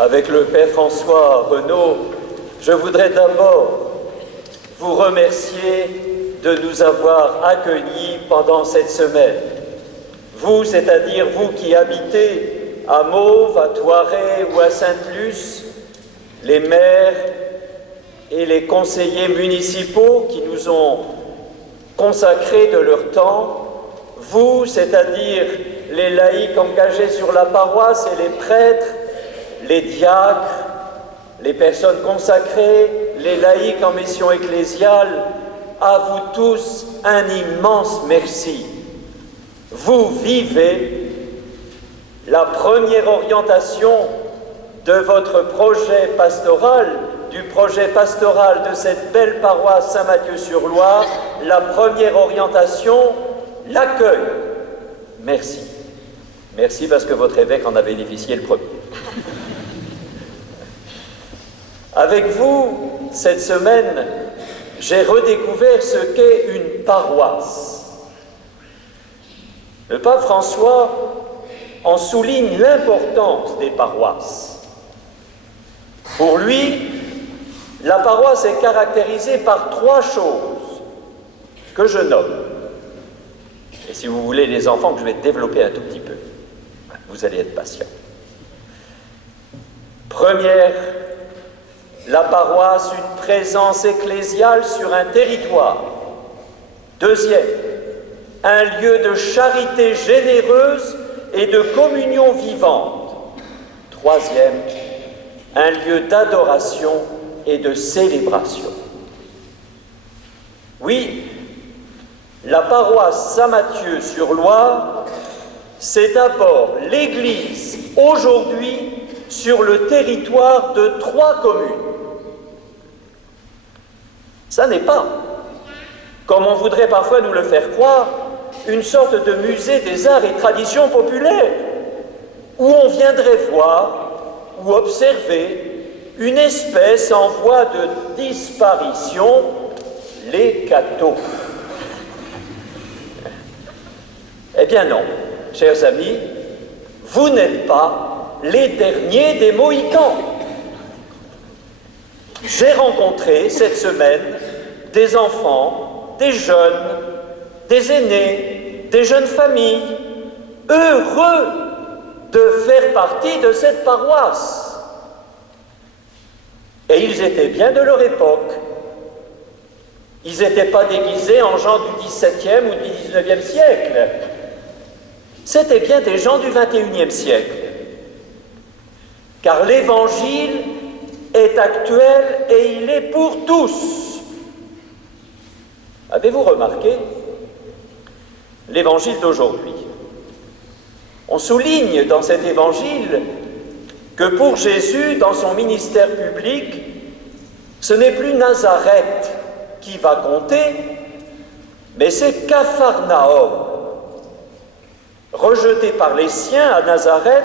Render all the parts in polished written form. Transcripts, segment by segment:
Avec le Père François Renaud, je voudrais d'abord vous remercier de nous avoir accueillis pendant cette semaine. Vous, c'est-à-dire vous qui habitez à Mauves, à Thoiret ou à Sainte-Luce, les maires et les conseillers municipaux qui nous ont consacré de leur temps, vous, c'est-à-dire les laïcs engagés sur la paroisse et les prêtres, les diacres, les personnes consacrées, les laïcs en mission ecclésiale, à vous tous un immense merci. Vous vivez la première orientation de votre projet pastoral, du projet pastoral de cette belle paroisse Saint-Mathieu-sur-Loire, la première orientation, l'accueil. Merci. Merci parce que votre évêque en a bénéficié le premier. Avec vous, cette semaine, j'ai redécouvert ce qu'est une paroisse. Le pape François en souligne l'importance des paroisses. Pour lui, la paroisse est caractérisée par 3 choses que je nomme. Et si vous voulez, les enfants, que je vais développer un tout petit peu, vous allez être patients. Première, la paroisse, une présence ecclésiale sur un territoire. Deuxième, un lieu de charité généreuse et de communion vivante. Troisième, un lieu d'adoration et de célébration. Oui, la paroisse Saint-Mathieu-sur-Loire, c'est d'abord l'Église aujourd'hui sur le territoire de 3 communes. Ça n'est pas, comme on voudrait parfois nous le faire croire, une sorte de musée des arts et traditions populaires, où on viendrait voir ou observer une espèce en voie de disparition, les cathos. Eh bien non, chers amis, vous n'êtes pas les derniers des Mohicans. J'ai rencontré cette semaine des enfants, des jeunes, des aînés, des jeunes familles, heureux de faire partie de cette paroisse. Et ils étaient bien de leur époque. Ils n'étaient pas déguisés en gens du XVIIe ou du XIXe siècle. C'était bien des gens du XXIe siècle. Car l'Évangile est actuel et il est pour tous. Avez-vous remarqué l'Évangile d'aujourd'hui? On souligne dans cet Évangile que pour Jésus, dans son ministère public, ce n'est plus Nazareth qui va compter, mais c'est Capharnaüm. Rejeté par les siens à Nazareth,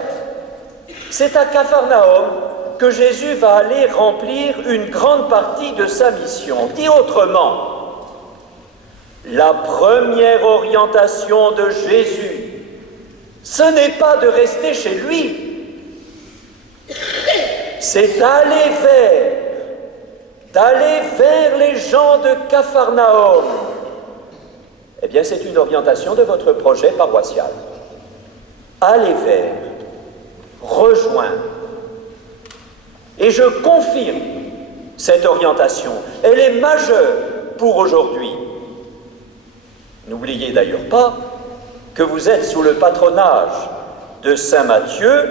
c'est à Capharnaüm que Jésus va aller remplir une grande partie de sa mission. Dit autrement, la première orientation de Jésus, ce n'est pas de rester chez lui, c'est d'aller vers les gens de Capharnaüm. Eh bien, c'est une orientation de votre projet paroissial. Aller vers, rejoindre. Et je confirme cette orientation. Elle est majeure pour aujourd'hui. N'oubliez d'ailleurs pas que vous êtes sous le patronage de Saint Matthieu.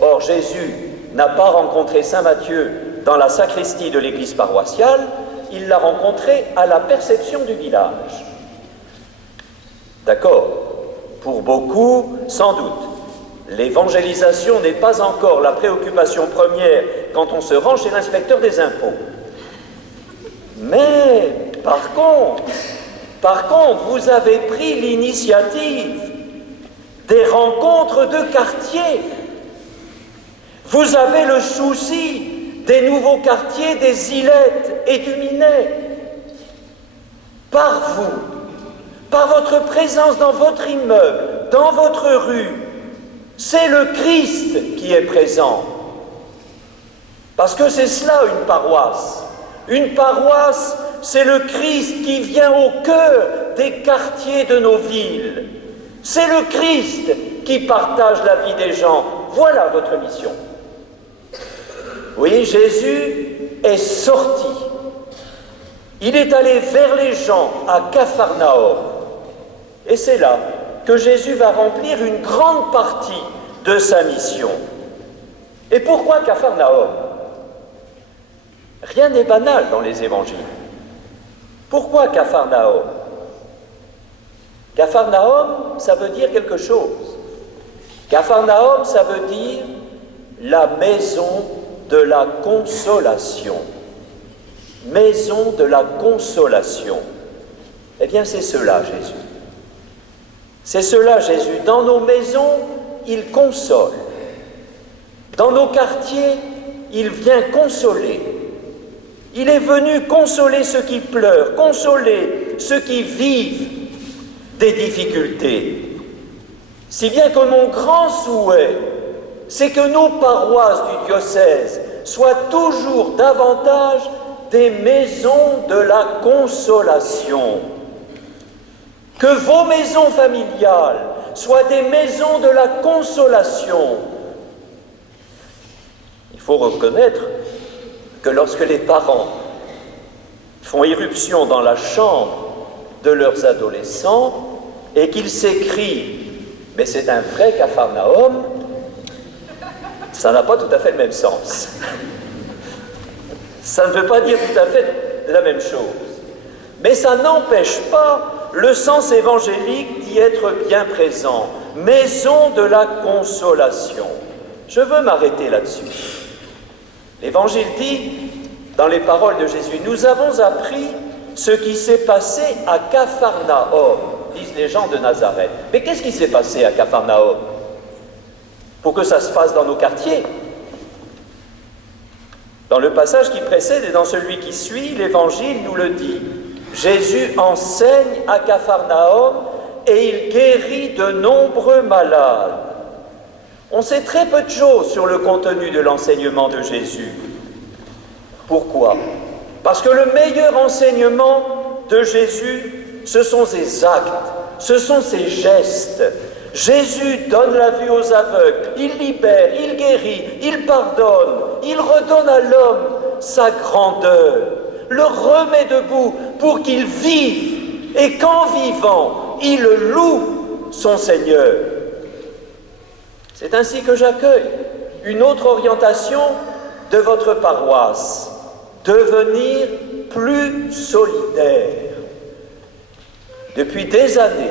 Or, Jésus n'a pas rencontré Saint Matthieu dans la sacristie de l'église paroissiale, il l'a rencontré à la perception du village. D'accord, pour beaucoup, sans doute, l'évangélisation n'est pas encore la préoccupation première quand on se rend chez l'inspecteur des impôts. Mais, par contre, vous avez pris l'initiative des rencontres de quartier. Vous avez le souci des nouveaux quartiers des Ilettes et du Minet. Par vous, par votre présence dans votre immeuble, dans votre rue, c'est le Christ qui est présent. Parce que c'est cela une paroisse. Une paroisse, c'est le Christ qui vient au cœur des quartiers de nos villes. C'est le Christ qui partage la vie des gens. Voilà votre mission. Oui, Jésus est sorti. Il est allé vers les gens à Capharnaüm. Et c'est là que Jésus va remplir une grande partie de sa mission. Et pourquoi Capharnaüm? Rien n'est banal dans les évangiles. Pourquoi Capharnaüm? Capharnaüm, ça veut dire quelque chose. Capharnaüm, ça veut dire la maison de la consolation. Maison de la consolation. Eh bien, c'est cela, Jésus. C'est cela, Jésus. Dans nos maisons, il console. Dans nos quartiers, il vient consoler. Il est venu consoler ceux qui pleurent, consoler ceux qui vivent des difficultés. Si bien que mon grand souhait, c'est que nos paroisses du diocèse soient toujours davantage des maisons de la consolation. Que vos maisons familiales soient des maisons de la consolation. Il faut reconnaître que lorsque les parents font irruption dans la chambre de leurs adolescents et qu'ils s'écrient « mais c'est un vrai Capharnaüm », ça n'a pas tout à fait le même sens. Ça ne veut pas dire tout à fait la même chose. Mais ça n'empêche pas le sens évangélique d'y être bien présent. Maison de la consolation. Je veux m'arrêter là-dessus. L'Évangile dit, dans les paroles de Jésus, « Nous avons appris ce qui s'est passé à Capharnaüm », disent les gens de Nazareth. Mais qu'est-ce qui s'est passé à Capharnaüm? Pour que ça se passe dans nos quartiers. Dans le passage qui précède et dans celui qui suit, l'Évangile nous le dit. Jésus enseigne à Capharnaüm et il guérit de nombreux malades. On sait très peu de choses sur le contenu de l'enseignement de Jésus. Pourquoi? Parce que le meilleur enseignement de Jésus, ce sont ses actes, ce sont ses gestes. Jésus donne la vue aux aveugles, il libère, il guérit, il pardonne, il redonne à l'homme sa grandeur, le remet debout pour qu'il vive et qu'en vivant, il loue son Seigneur. C'est ainsi que j'accueille une autre orientation de votre paroisse, devenir plus solidaire. Depuis des années,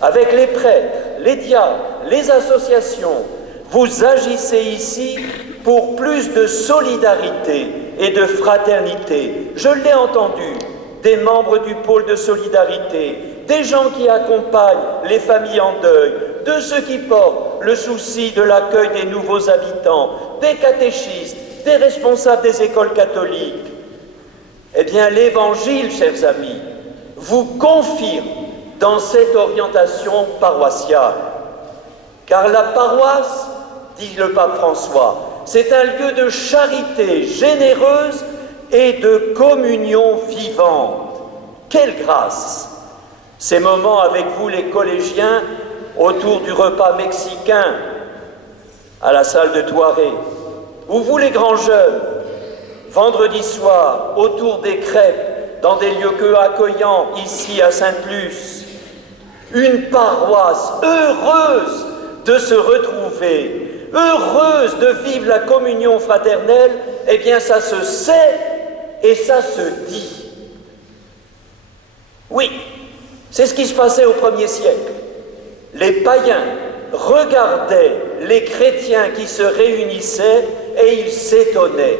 avec les prêtres, les diacres, les associations, vous agissez ici pour plus de solidarité et de fraternité. Je l'ai entendu, des membres du pôle de solidarité, des gens qui accompagnent les familles en deuil, de ceux qui portent le souci de l'accueil des nouveaux habitants, des catéchistes, des responsables des écoles catholiques. Eh bien, l'Évangile, chers amis, vous confirme dans cette orientation paroissiale. Car la paroisse, dit le pape François, c'est un lieu de charité généreuse et de communion vivante. Quelle grâce! Ces moments avec vous, les collégiens, autour du repas mexicain à la salle de Thoiré, ou vous, les grands jeunes, vendredi soir, autour des crêpes, dans des lieux que accueillants, ici à Sainte-Luce. Une paroisse heureuse de se retrouver, heureuse de vivre la communion fraternelle, eh bien ça se sait et ça se dit. Oui, c'est ce qui se passait au 1er siècle. Les païens regardaient les chrétiens qui se réunissaient et ils s'étonnaient.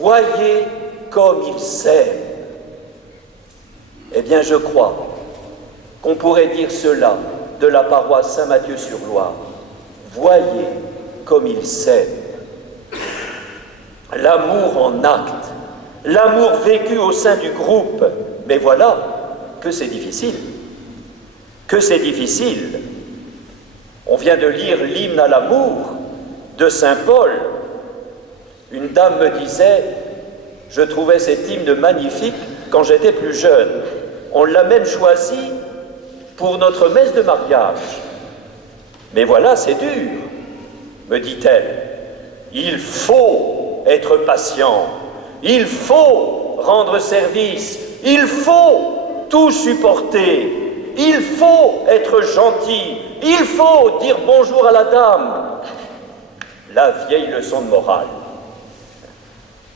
Voyez comme ils s'aiment. Eh bien, je crois qu'on pourrait dire cela de la paroisse Saint-Matthieu-sur-Loire. Voyez comme ils s'aiment. L'amour en acte, l'amour vécu au sein du groupe. Mais voilà que c'est difficile. Que c'est difficile. On vient de lire l'hymne à l'amour de Saint Paul. Une dame me disait, je trouvais cet hymne magnifique quand j'étais plus jeune. On l'a même choisi pour notre messe de mariage. Mais voilà, c'est dur, me dit-elle. Il faut être patient, il faut rendre service, il faut tout supporter, il faut être gentil, il faut dire bonjour à la dame. La vieille leçon de morale.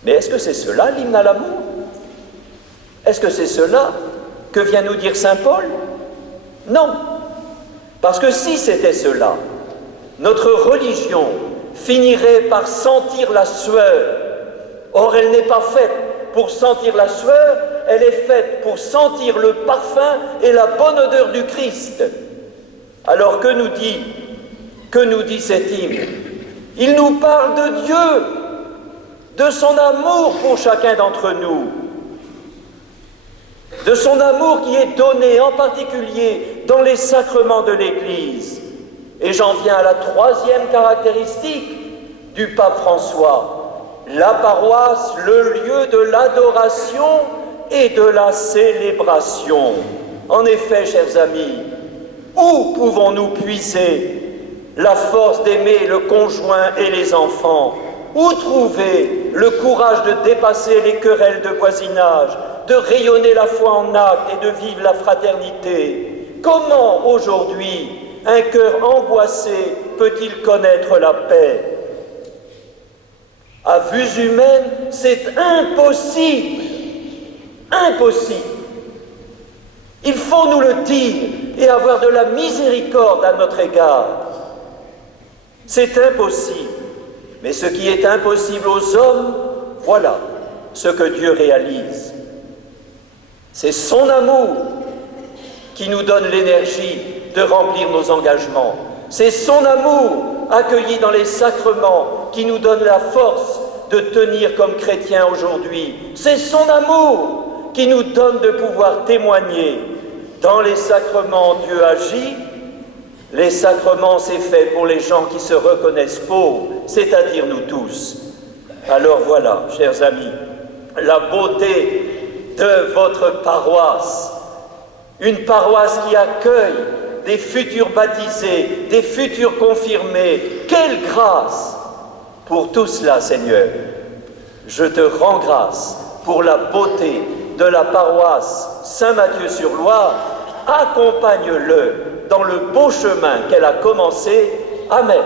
Mais est-ce que c'est cela l'hymne à l'amour? Est-ce que c'est cela que vient nous dire saint Paul? Non. Parce que si c'était cela, notre religion finirait par sentir la sueur. Or, elle n'est pas faite pour sentir la sueur, elle est faite pour sentir le parfum et la bonne odeur du Christ. Alors que nous dit cet hymne? Il nous parle de Dieu, de son amour pour chacun d'entre nous, de son amour qui est donné en particulier dans les sacrements de l'Église. Et j'en viens à la troisième caractéristique du pape François, la paroisse, le lieu de l'adoration et de la célébration. En effet, chers amis, où pouvons-nous puiser la force d'aimer le conjoint et les enfants? Où trouver le courage de dépasser les querelles de voisinage, de rayonner la foi en actes et de vivre la fraternité? Comment aujourd'hui un cœur angoissé peut-il connaître la paix? À vue humaine, c'est impossible. Impossible. Il faut nous le dire et avoir de la miséricorde à notre égard. C'est impossible. Mais ce qui est impossible aux hommes, voilà ce que Dieu réalise. C'est son amour qui nous donne l'énergie de remplir nos engagements. C'est son amour accueilli dans les sacrements qui nous donne la force de tenir comme chrétiens aujourd'hui. C'est son amour qui nous donne de pouvoir témoigner. Dans les sacrements, Dieu agit. Les sacrements, c'est fait pour les gens qui se reconnaissent pauvres, c'est-à-dire nous tous. Alors voilà, chers amis, la beauté de votre paroisse. Une paroisse qui accueille des futurs baptisés, des futurs confirmés. Quelle grâce! Pour tout cela, Seigneur, je te rends grâce pour la beauté de la paroisse Saint-Mathieu-sur-Loire. Accompagne-le dans le beau chemin qu'elle a commencé. Amen.